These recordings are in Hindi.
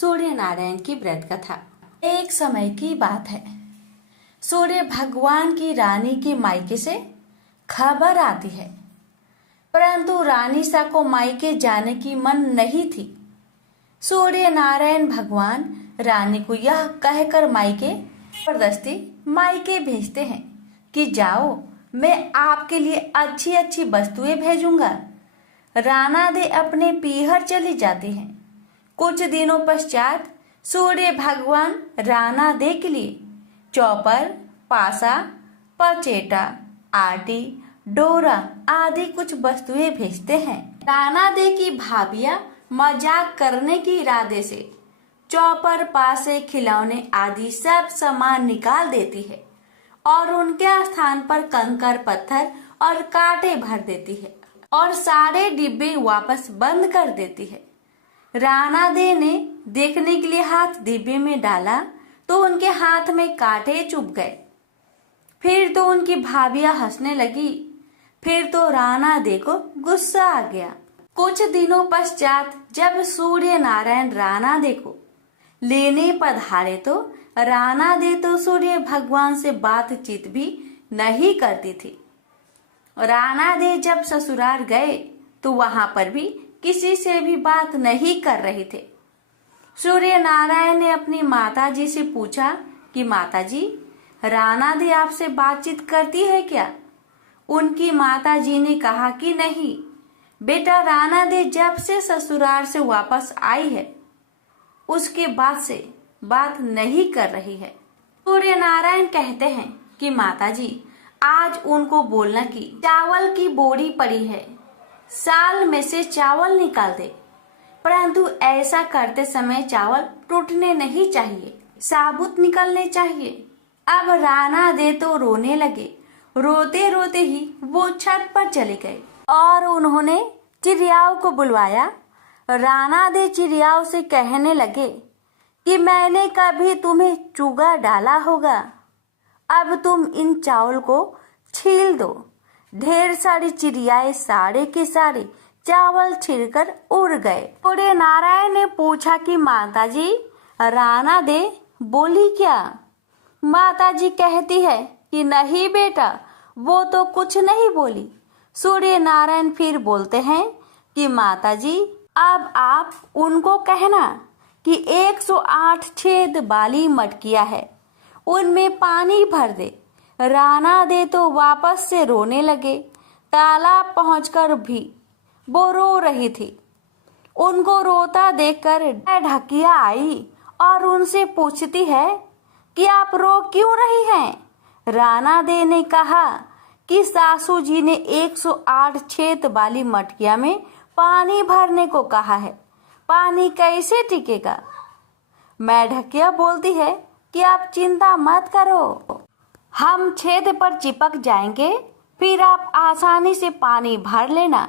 सूर्य नारायण की व्रत कथा। एक समय की बात है। सूर्य भगवान की रानी के मायके से खबर आती है, परंतु रानी सा को मायके जाने की मन नहीं थी। सूर्य नारायण भगवान रानी को यह कहकर मायके जबरदस्ती मायके भेजते हैं कि जाओ, मैं आपके लिए अच्छी अच्छी वस्तुएं भेजूंगा। राना दे अपने पीहर चली जाती हैं। कुछ दिनों पश्चात सूर्य भगवान राना दे के लिए चौपर, पासा, पचेटा, आटी, डोरा आदि कुछ वस्तुएं भेजते हैं। राना दे की भाभियां मजाक करने के इरादे से चौपर, पासे, खिलौने आदि सब सामान निकाल देती है और उनके स्थान पर कंकर, पत्थर और कांटे भर देती है और सारे डिब्बे वापस बंद कर देती है। राना दे ने देखने के लिए हाथ डिब्बे में डाला तो उनके हाथ में कांटे चुभ गए। फिर तो उनकी भाभियां हंसने लगी। फिर तो राना दे को गुस्सा आ गया। कुछ दिनों पश्चात जब सूर्य नारायण राना दे को लेने पधारे तो राना दे तो सूर्य भगवान से बातचीत भी नहीं करती थी। राना दे जब ससुराल गए तो वहां पर भी किसी से भी बात नहीं कर रहे थे। सूर्य नारायण ने अपनी माताजी से पूछा कि माताजी, राना दे आपसे बातचीत करती है क्या? उनकी माताजी ने कहा कि नहीं बेटा, राना दे जब से ससुराल से वापस आई है उसके बाद से बात नहीं कर रही है। सूर्य नारायण कहते हैं कि माताजी, आज उनको बोलना कि चावल की बोरी पड़ी है, साल में से चावल निकाल दे, परंतु ऐसा करते समय चावल टूटने नहीं चाहिए, साबुत निकलने चाहिए। अब राना दे तो रोने लगे। रोते रोते ही वो छत पर चले गए और उन्होंने चिड़ियाओं को बुलवाया। राना दे चिड़ियाओं से कहने लगे कि मैंने कभी तुम्हें चूगा डाला होगा, अब तुम इन चावल को छील दो। ढेर सारी चिड़ियाएं सारे के सारे चावल छीलकर उड़ गए। सूर्य नारायण ने पूछा कि माताजी, राना दे बोली क्या? माताजी कहती है कि नहीं बेटा, वो तो कुछ नहीं बोली। सूर्य नारायण फिर बोलते हैं कि माताजी, अब आप उनको कहना कि 108 छेद वाली मटकियां है, उनमें पानी भर दे। राना दे तो वापस से रोने लगे। तालाब पहुंचकर भी वो रो रही थी। उनको रोता देखकर ढकिया आई और उनसे पूछती है कि आप रो क्यों रही हैं? राना दे ने कहा कि सासू जी ने 108 छेद वाली मटकिया में पानी भरने को कहा है, पानी कैसे टिकेगा? मेढकिया बोलती है कि आप चिंता मत करो, हम छेद पर चिपक जाएंगे, फिर आप आसानी से पानी भर लेना।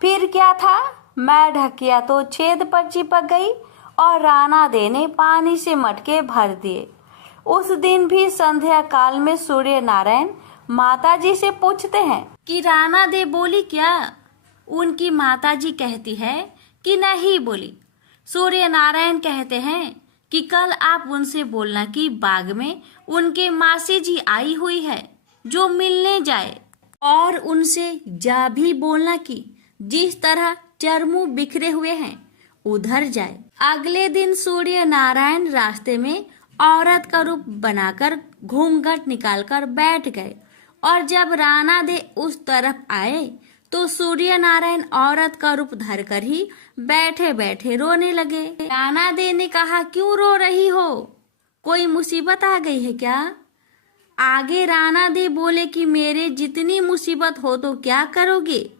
फिर क्या था, मेढकिया तो छेद पर चिपक गई और राना दे ने पानी से मटके भर दिए। उस दिन भी संध्या काल में सूर्य नारायण माताजी से पूछते हैं कि राना दे बोली क्या? उनकी माताजी कहती है कि नहीं बोली। सूर्य नारायण कहते हैं कि कल आप उनसे बोलना कि बाग में उनके मासी जी आई हुई है जो मिलने जाए, और उनसे जा भी बोलना कि जिस तरह चरमू बिखरे हुए हैं उधर जाए। अगले दिन सूर्य नारायण रास्ते में औरत का रूप बनाकर घूंघट निकालकर बैठ गए और जब राना दे उस तरफ आए तो सूर्य नारायण औरत का रूप धरकर ही बैठे बैठे रोने लगे। राना दे ने कहा, क्यों रो रही हो? कोई मुसीबत आ गई है क्या? आगे राना दे बोले कि मेरे जितनी मुसीबत हो तो क्या करोगे?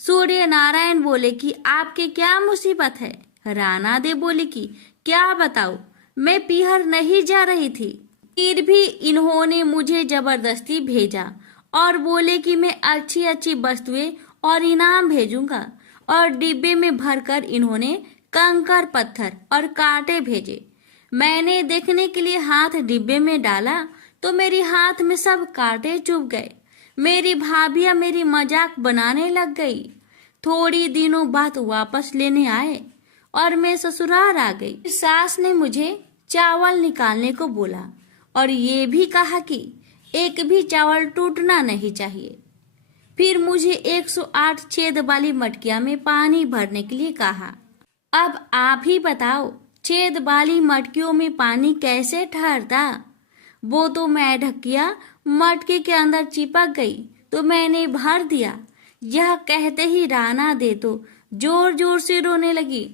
सूर्य नारायण बोले कि आपके क्या मुसीबत है? राना दे बोले कि क्या बताओ, मैं पीहर नहीं जा रही थी, फिर भी इन्होंने मुझे जबरदस्ती भेजा और बोले कि मैं अच्छी अच्छी वस्तुएं और इनाम भेजूंगा, और डिब्बे में भरकर इन्होंने कंकर, पत्थर और कांटे भेजे। मैंने देखने के लिए हाथ डिब्बे में डाला तो मेरी हाथ में सब कांटे चुभ गए। मेरी भाभियां मेरी मजाक बनाने लग गई। थोड़ी दिनों बाद वापस लेने आए। और मैं ससुराल आ गई। सास ने मुझे चावल निकालने को बोला और ये भी कहा कि एक भी चावल टूटना नहीं चाहिए। फिर मुझे 108 छेद वाली मटकिया में पानी भरने के लिए कहा। अब आप ही बताओ, छेद वाली मटकियों में पानी कैसे ठहरता? वो तो मैं ढकिया मटके के अंदर चिपक गई तो मैंने भर दिया। यह कहते ही राणा दे तो जोर जोर से रोने लगी।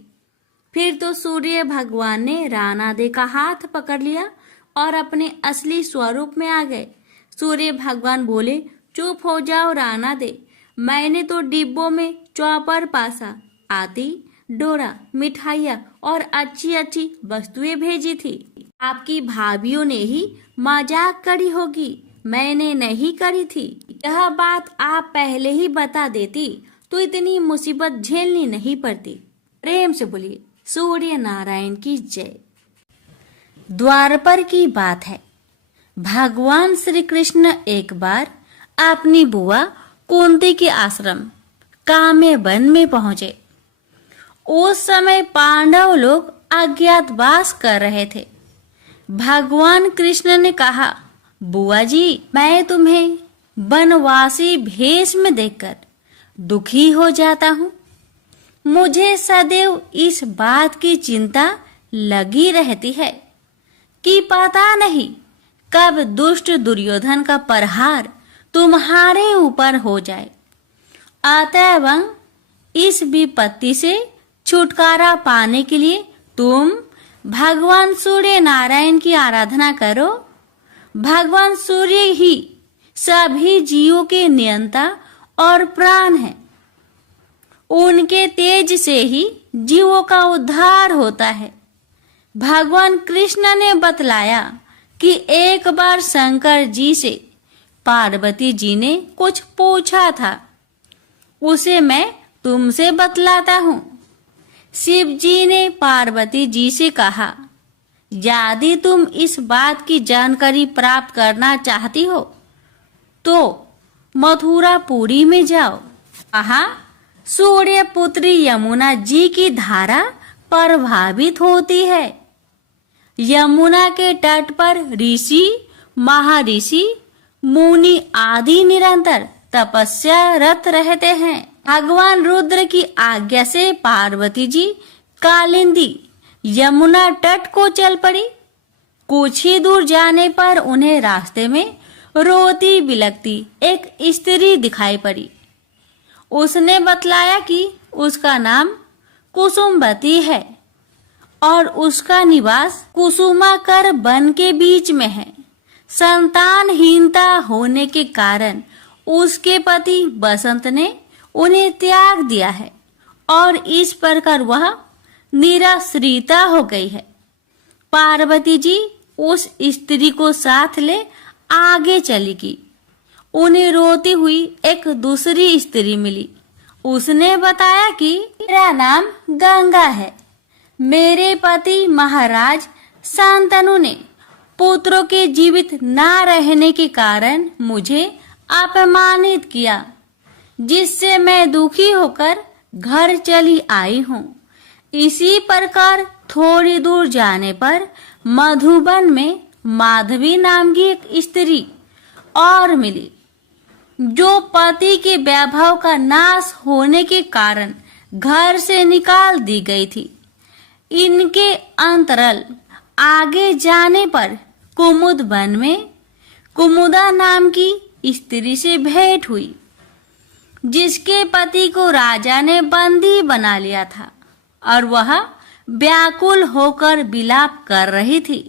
फिर तो सूर्य भगवान ने राणा दे का हाथ पकड़ लिया और अपने असली स्वरूप में आ गए। सूर्य भगवान बोले, चुप हो जाओ राणा दे, मैंने तो डिब्बों में चौपर पासा, आती डोरा, मिठाइयाँ और अच्छी अच्छी वस्तुएं भेजी थी। आपकी भाभीियों ने ही मजाक करी होगी, मैंने नहीं करी थी। यह बात आप पहले ही बता देती तो इतनी मुसीबत झेलनी नहीं पड़ती। प्रेम से बोलिए सूर्य नारायण की जय। द्वारपर की बात है। भगवान श्री कृष्ण एक बार अपनी बुआ कुंती के आश्रम काम्य वन में पहुंचे। उस समय पांडव लोग अज्ञातवास कर रहे थे। भगवान कृष्ण ने कहा, बुआ जी, मैं तुम्हें वनवासी भेष में देखकर दुखी हो जाता हूँ। मुझे सदैव इस बात की चिंता लगी रहती है कि पता नहीं कब दुष्ट दुर्योधन का प्रहार तुम्हारे ऊपर हो जाए। अतएव इस विपत्ति से छुटकारा पाने के लिए तुम भगवान सूर्य नारायण की आराधना करो। भगवान सूर्य ही सभी जीवों के नियंता और प्राण हैं। उनके तेज से ही जीवों का उद्धार होता है। भगवान कृष्ण ने बतलाया कि एक बार शंकर जी से पार्वती जी ने कुछ पूछा था, उसे मैं तुमसे बतलाता हूँ। शिव जी ने पार्वती जी से कहा, यदि तुम इस बात की जानकारी प्राप्त करना चाहती हो तो मथुरापुरी में जाओ। कहा, सूर्य पुत्री यमुना जी की धारा प्रभावित होती है। यमुना के तट पर ऋषि, महर्षि, मुनि आदि निरंतर तपस्या रत रहते हैं। भगवान रुद्र की आज्ञा से पार्वती जी कालिंदी यमुना तट को चल पड़ी। कुछ ही दूर जाने पर उन्हें रास्ते में रोती बिलखती एक स्त्री दिखाई पड़ी। उसने बतलाया कि उसका नाम कुसुमवती है और उसका निवास कुसुमाकर वन के बीच में है। संतानहीनता होने के कारण उसके पति बसंत ने उन्हें त्याग दिया है और इस प्रकार वह निराश्रिता हो गई है। पार्वती जी उस स्त्री को साथ ले आगे चली गई। उन्हें रोती हुई एक दूसरी स्त्री मिली। उसने बताया कि मेरा नाम गंगा है। मेरे पति महाराज शांतनु ने पुत्रों के जीवित न रहने के कारण मुझे अपमानित किया, जिससे मैं दुखी होकर घर चली आई हूँ। इसी प्रकार थोड़ी दूर जाने पर मधुबन में माधवी नाम की एक स्त्री और मिली, जो पति के वैभव का नाश होने के कारण घर से निकाल दी गई थी। इनके अंतरल आगे जाने पर कुमुद वन में कुमुदा नाम की स्त्री से भेंट हुई, जिसके पति को राजा ने बंदी बना लिया था और वह व्याकुल होकर विलाप कर रही थी।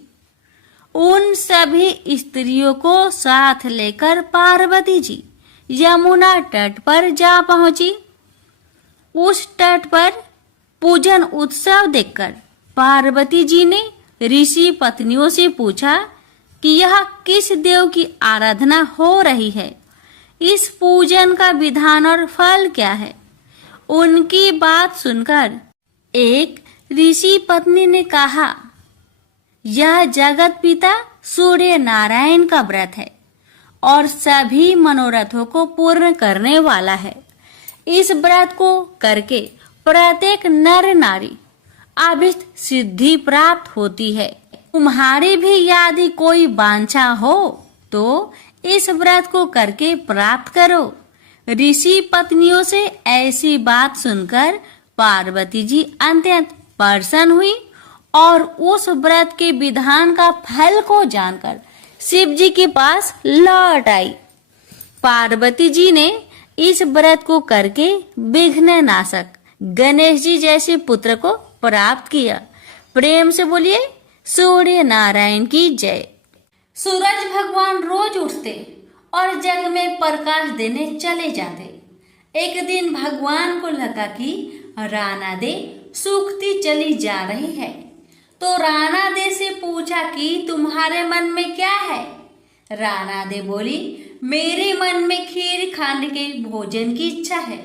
उन सभी स्त्रियों को साथ लेकर पार्वती जी यमुना तट पर जा पहुंची। उस तट पर पूजन उत्सव देखकर पार्वती जी ने ऋषि पत्नियों से पूछा कि यह किस देव की आराधना हो रही है, इस पूजन का विधान और फल क्या है। उनकी बात सुनकर एक ऋषि पत्नी ने कहा, यह जगत पिता सूर्य नारायण का व्रत है और सभी मनोरथों को पूर्ण करने वाला है। इस व्रत को करके प्रत्येक नर नारी अभिष्ट सिद्धि प्राप्त होती है। तुम्हारी भी यदि कोई वांछा हो तो इस व्रत को करके प्राप्त करो। ऋषि पत्नियों से ऐसी बात सुनकर पार्वती जी अत्यंत प्रसन्न हुई और उस व्रत के विधान का फल को जानकर शिव जी के पास लौट आई। पार्वती जी ने इस व्रत को करके विघ्न नाशक गणेश जी जैसे पुत्र को प्राप्त किया। प्रेम से बोलिए सूर्य नारायण की जय। सूरज भगवान रोज उठते और जग में प्रकाश देने चले जाते। एक दिन भगवान को लगा कि राना दे सूखती चली जा रही है, तो राना दे से पूछा कि तुम्हारे मन में क्या है। राना दे बोली, मेरे मन में खीर खाने के भोजन की इच्छा है।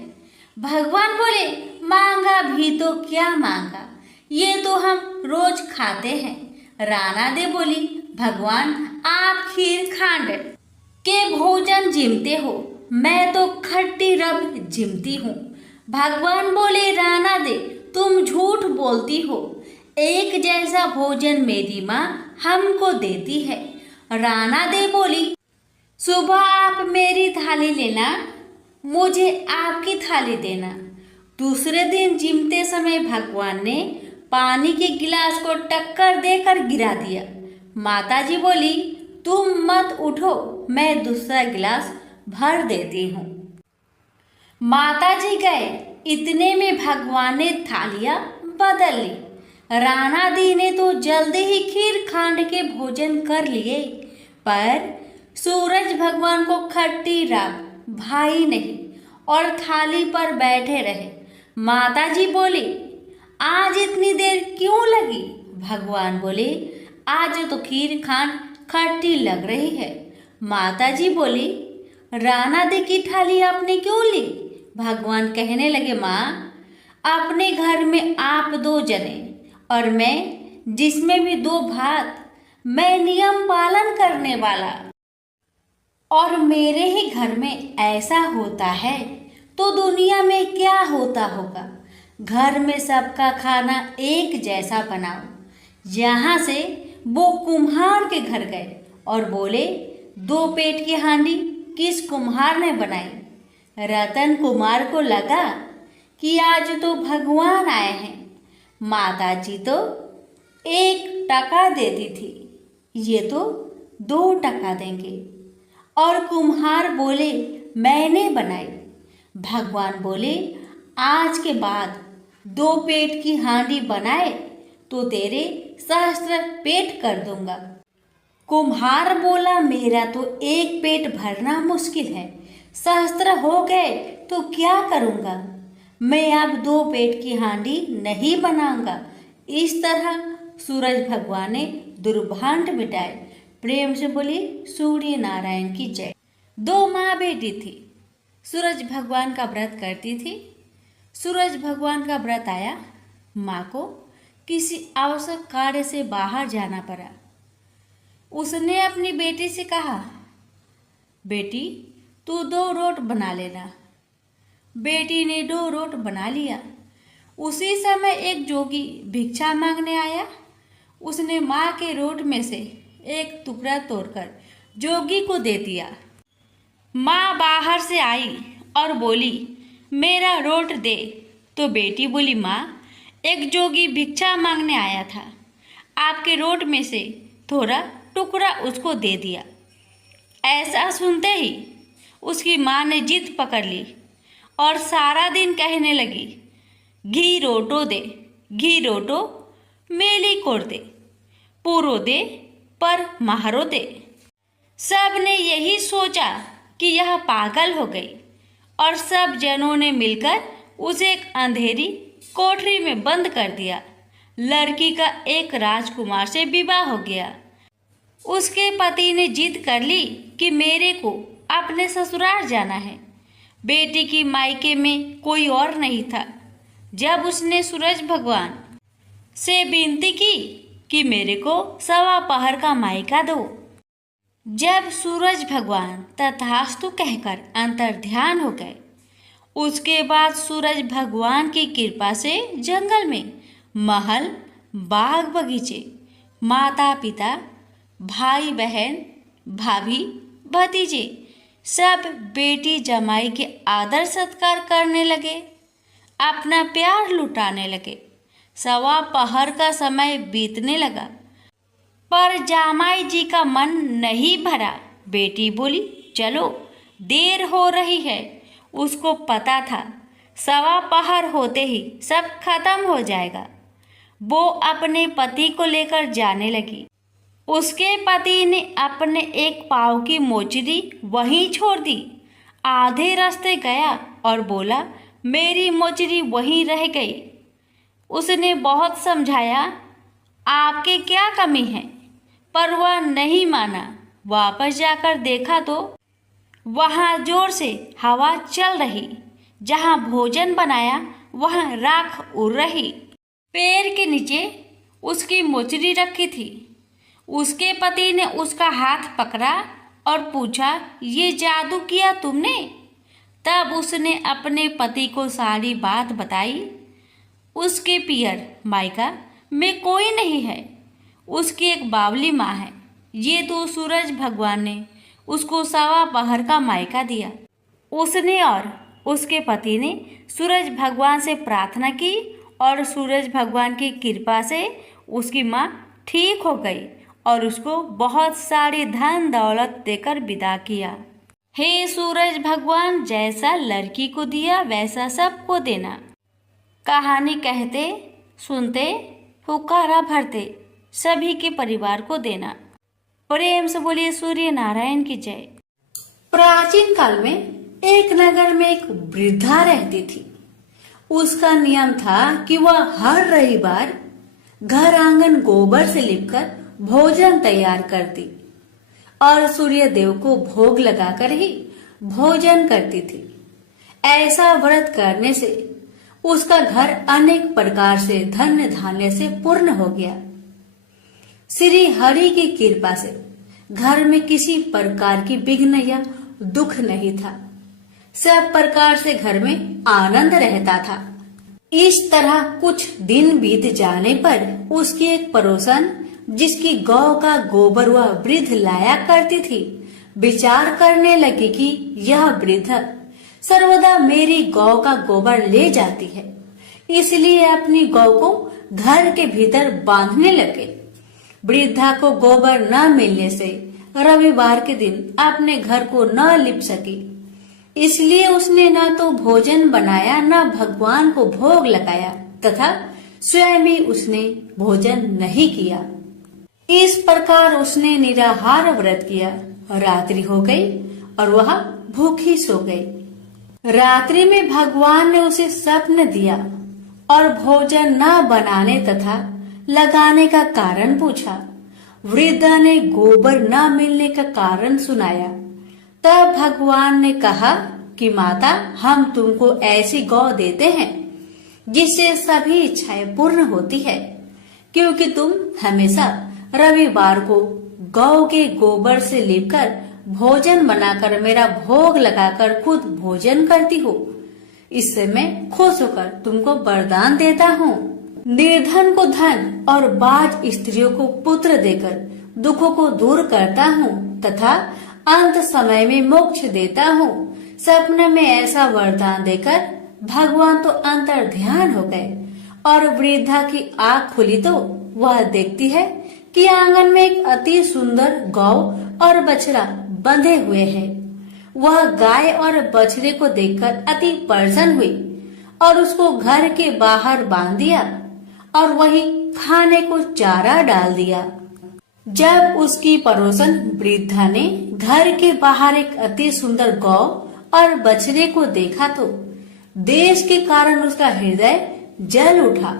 भगवान बोले, मांगा भी तो क्या मांगा, ये तो हम रोज खाते हैं। राना दे बोली, भगवान आप खीर खांड के भोजन जिमते हो, मैं तो खट्टी रब जिमती हूँ। भगवान बोले, राना दे तुम झूठ बोलती हो, एक जैसा भोजन मेरी माँ हमको देती है। राना दे बोली, सुबह आप मेरी थाली लेना, मुझे आपकी थाली देना। दूसरे दिन जिमते समय भगवान ने पानी के गिलास को टक्कर देकर गिरा दिया। माताजी बोली, तुम मत उठो, मैं दूसरा गिलास भर देती हूँ। माताजी गए, इतने में भगवान ने थालियाँ बदल ली। राणा दी ने तो जल्दी ही खीर खांड के भोजन कर लिए, पर सूरज भगवान को खट्टी राख भाई नहीं और थाली पर बैठे रहे। माताजी बोली, आज इतनी देर क्यों लगी? भगवान बोले, आज तो खीर खांड खट्टी लग रही है। माताजी बोली, राणा दी की थाली आपने क्यों ली? भगवान कहने लगे, माँ अपने घर में आप 2 जने और मैं जिसमें भी 2 भात, मैं नियम पालन करने वाला, और मेरे ही घर में ऐसा होता है तो दुनिया में क्या होता होगा। घर में सबका खाना एक जैसा बनाओ। यहाँ से वो कुम्हार के घर गए और बोले, 2 पेट की हांडी किस कुम्हार ने बनाई? रतन कुमार को लगा कि आज तो भगवान आए हैं। माताजी तो 1 टका देती थी, ये तो 2 टका देंगे। और कुम्हार बोले, मैंने बनाई। भगवान बोले, आज के बाद 2 पेट की हांडी बनाए तो तेरे सहस्त्र पेट कर दूंगा। कुम्हार बोला, मेरा तो 1 पेट भरना मुश्किल है, सहस्त्र हो गए तो क्या करूंगा? मैं अब 2 पेट की हांडी नहीं बनाऊंगा। इस तरह सूरज भगवान ने दुर्भांत मिटाए। प्रेम से बोली सूर्य नारायण की जय। 2 माँ बेटी थी, सूरज भगवान का व्रत करती थी। सूरज भगवान का व्रत आया, माँ को किसी आवश्यक कार्य से बाहर जाना पड़ा। उसने अपनी बेटी से कहा, बेटी तू 2 रोट बना लेना। बेटी ने 2 रोट बना लिया। उसी समय एक जोगी भिक्षा मांगने आया। उसने माँ के रोट में से एक टुकड़ा तोड़कर जोगी को दे दिया। माँ बाहर से आई और बोली, मेरा रोट दे। तो बेटी बोली, माँ एक जोगी भिक्षा मांगने आया था, आपके रोट में से थोड़ा टुकड़ा उसको दे दिया। ऐसा सुनते ही उसकी माँ ने जिद पकड़ ली और सारा दिन कहने लगी, घी रोटो दे, घी रोटो मेली कोर दे, पूरो दे पर महारो दे। सब ने यही सोचा कि यह पागल हो गई और सब जनों ने मिलकर उसे एक अंधेरी कोठरी में बंद कर दिया। लड़की का एक राजकुमार से विवाह हो गया। उसके पति ने जिद कर ली कि मेरे को अपने ससुराल जाना है। बेटी की मायके में कोई और नहीं था। जब उसने सूरज भगवान से विनती की कि मेरे को 1.25 पहर का मायका दो, जब सूरज भगवान तथास्तु कहकर अंतर्ध्यान हो गए, उसके बाद सूरज भगवान की कृपा से जंगल में महल, बाग बगीचे, माता पिता, भाई बहन, भाभी भतीजे सब बेटी जमाई के आदर सत्कार करने लगे, अपना प्यार लुटाने लगे। सवा पहर का समय बीतने लगा, पर जामाई जी का मन नहीं भरा। बेटी बोली, चलो देर हो रही है। उसको पता था सवा पहर होते ही सब खत्म हो जाएगा। वो अपने पति को लेकर जाने लगी। उसके पति ने अपने एक पाँव की मोचरी वहीं छोड़ दी। आधे रास्ते गया और बोला, मेरी मोचरी वहीं रह गई। उसने बहुत समझाया, आपके क्या कमी है, पर वह नहीं माना। वापस जाकर देखा तो वहाँ जोर से हवा चल रही। जहाँ भोजन बनाया वहाँ राख उड़ रही। पेड़ के नीचे उसकी मोचरी रखी थी। उसके पति ने उसका हाथ पकड़ा और पूछा, ये जादू किया तुमने? तब उसने अपने पति को सारी बात बताई। उसके पियर मायका में कोई नहीं है, उसकी एक बावली माँ है। ये तो सूरज भगवान ने उसको सवा पहर का मायका दिया। उसने और उसके पति ने सूरज भगवान से प्रार्थना की और सूरज भगवान की कृपा से उसकी माँ ठीक हो गई और उसको बहुत सारी धन दौलत देकर विदा किया। हे सूरज भगवान, जैसा लड़की को दिया वैसा सबको देना। कहानी कहते सुनते हुक्कारा भरते सभी के परिवार को देना। प्रेम से बोलिए सूर्य नारायण की जय। प्राचीन काल में एक नगर में एक वृद्धा रहती थी। उसका नियम था कि वह हर रविवार घर आंगन गोबर से लिपकर भोजन तैयार करती और सूर्य देव को भोग लगाकर ही भोजन करती थी। ऐसा व्रत करने से उसका घर अनेक प्रकार से धन्य धान्य से पूर्ण हो गया। श्री हरि की कृपा से घर में किसी प्रकार की विघ्न या दुख नहीं था। सब प्रकार से घर में आनंद रहता था। इस तरह कुछ दिन बीत जाने पर उसकी एक पड़ोसन, जिसकी गौ का गोबर वह वृद्ध लाया करती थी, विचार करने लगी कि यह वृद्ध सर्वदा मेरी गौ का गोबर ले जाती है, इसलिए अपनी गौ को घर के भीतर बांधने लगे। वृद्धा को गोबर न मिलने से रविवार के दिन अपने घर को न लिप सकी, इसलिए उसने न तो भोजन बनाया न भगवान को भोग लगाया तथा स्वयं भी उसने भोजन नहीं किया। इस प्रकार उसने निराहार व्रत किया। रात्रि हो गई और वह भूखी सो गई। रात्रि में भगवान ने उसे स्वप्न दिया और भोजन न बनाने तथा लगाने का कारण पूछा। वृद्धा ने गोबर न मिलने का कारण सुनाया। तब भगवान ने कहा कि माता, हम तुमको ऐसी गौ देते हैं जिससे सभी इच्छाएं पूर्ण होती है, क्योंकि तुम हमेशा रविवार को गौ के गोबर से लिपकर भोजन बनाकर मेरा भोग लगाकर खुद भोजन करती हो। इससे मैं खुश होकर तुमको वरदान देता हूँ। निर्धन को धन और बाज स्त्रियों को पुत्र देकर दुखों को दूर करता हूँ तथा अंत समय में मोक्ष देता हूँ। सपने में ऐसा वरदान देकर भगवान तो अंतर ध्यान हो गए और वृद्धा की आँख खुली तो वह देखती है कि आंगन में एक अति सुंदर गौ और बछड़ा बंधे हुए हैं। वह गाय और बछड़े को देखकर अति प्रसन्न हुई और उसको घर के बाहर बांध दिया और वहीं खाने को चारा डाल दिया। जब उसकी पड़ोसन वृद्धा ने घर के बाहर एक अति सुंदर गौ और बछड़े को देखा तो देश के कारण उसका हृदय जल उठा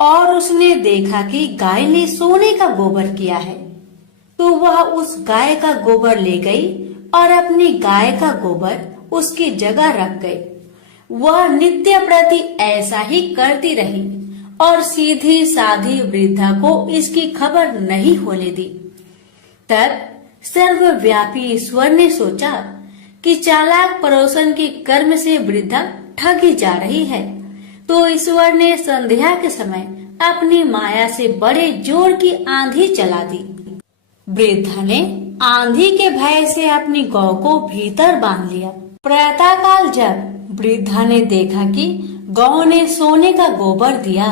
और उसने देखा कि गाय ने सोने का गोबर किया है, तो वह उस गाय का गोबर ले गई और अपनी गाय का गोबर उसकी जगह रख गई। वह नित्य प्रति ऐसा ही करती रही और सीधी साधी वृद्धा को इसकी खबर नहीं होने दी। तब सर्वव्यापी ईश्वर ने सोचा कि चालाक पड़ोसन के कर्म से वृद्धा ठगी जा रही है, तो ईश्वर ने संध्या के समय अपनी माया से बड़े जोर की आंधी चला दी। वृद्धा ने आंधी के भय से अपनी गौ को भीतर बांध लिया। प्रातःकाल जब वृद्धा ने देखा कि गौ ने सोने का गोबर दिया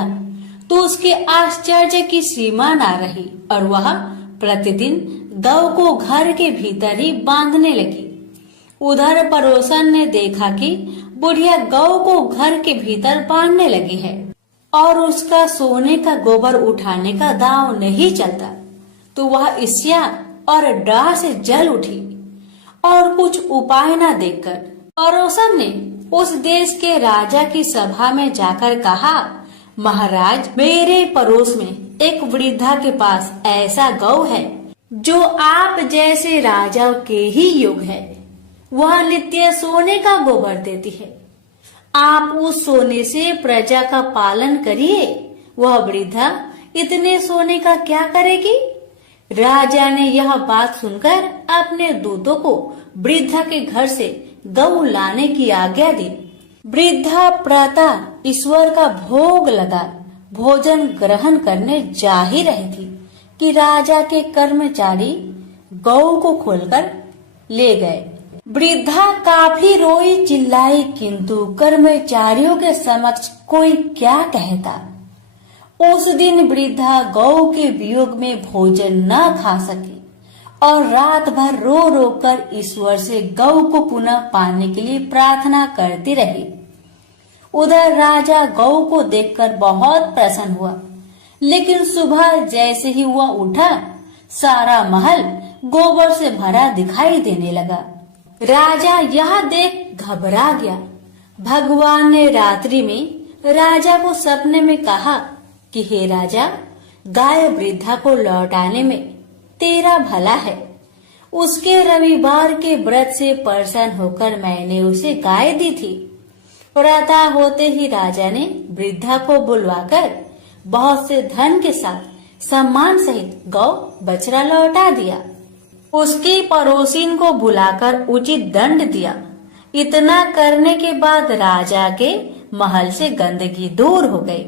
तो उसके आश्चर्य की सीमा न रही और वह प्रतिदिन गौ को घर के भीतर ही बांधने लगी। उधर पड़ोसन ने देखा कि बुढ़िया गौ को घर के भीतर बांधने लगी है और उसका सोने का गोबर उठाने का दांव नहीं चलता, तो वह ईर्ष्या और डर से जल उठी और कुछ उपाय न देखकर पड़ोसन ने उस देश के राजा की सभा में जाकर कहा, महाराज, मेरे पड़ोस में एक वृद्धा के पास ऐसा गौ है जो आप जैसे राजा के ही योग है। वह नित्य सोने का गोबर देती है। आप उस सोने से प्रजा का पालन करिए। वह वृद्धा इतने सोने का क्या करेगी? राजा ने यह बात सुनकर अपने दूतों को वृद्धा के घर से गौ लाने की आज्ञा दी। वृद्धा प्रातः ईश्वर का भोग लगा भोजन ग्रहण करने जा ही रही थी कि राजा के कर्मचारी गौ को खोलकर ले गए। वृद्धा काफी रोई चिल्लाई, किंतु कर्मचारियों के समक्ष कोई क्या कहता। उस दिन वृद्धा गौ के वियोग में भोजन न खा सकी और रात भर रो रो कर ईश्वर से गौ को पुनः पाने के लिए प्रार्थना करती रही। उधर राजा गौ को देखकर बहुत प्रसन्न हुआ, लेकिन सुबह जैसे ही वह उठा, सारा महल गोबर से भरा दिखाई देने लगा। राजा यह देख घबरा गया। भगवान ने रात्रि में राजा को सपने में कहा कि हे राजा, गाय वृद्धा को लौटाने में तेरा भला है। उसके रविवार के व्रत से प्रसन्न होकर मैंने उसे गाय दी थी। प्रातः होते ही राजा ने वृद्धा को बुलवाकर बहुत से धन के साथ सम्मान सहित गौ बछड़ा लौटा दिया। उसकी पड़ोसिन को बुलाकर उचित दंड दिया। इतना करने के बाद राजा के महल से गंदगी दूर हो गई।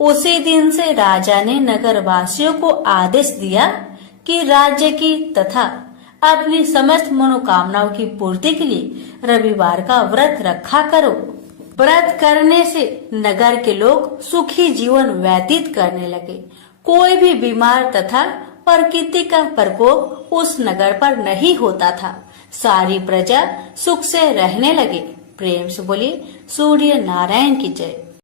उसी दिन से राजा ने नगरवासियों को आदेश दिया कि राज्य की तथा अपनी समस्त मनोकामनाओं की पूर्ति के लिए रविवार का व्रत रखा करो। व्रत करने से नगर के लोग सुखी जीवन व्यतीत करने लगे। कोई भी बीमार तथा प्रकृति का प्रकोप उस नगर पर नहीं होता था। सारी प्रजा सुख से रहने लगे। प्रेम से बोलिए सूर्य नारायण की जय।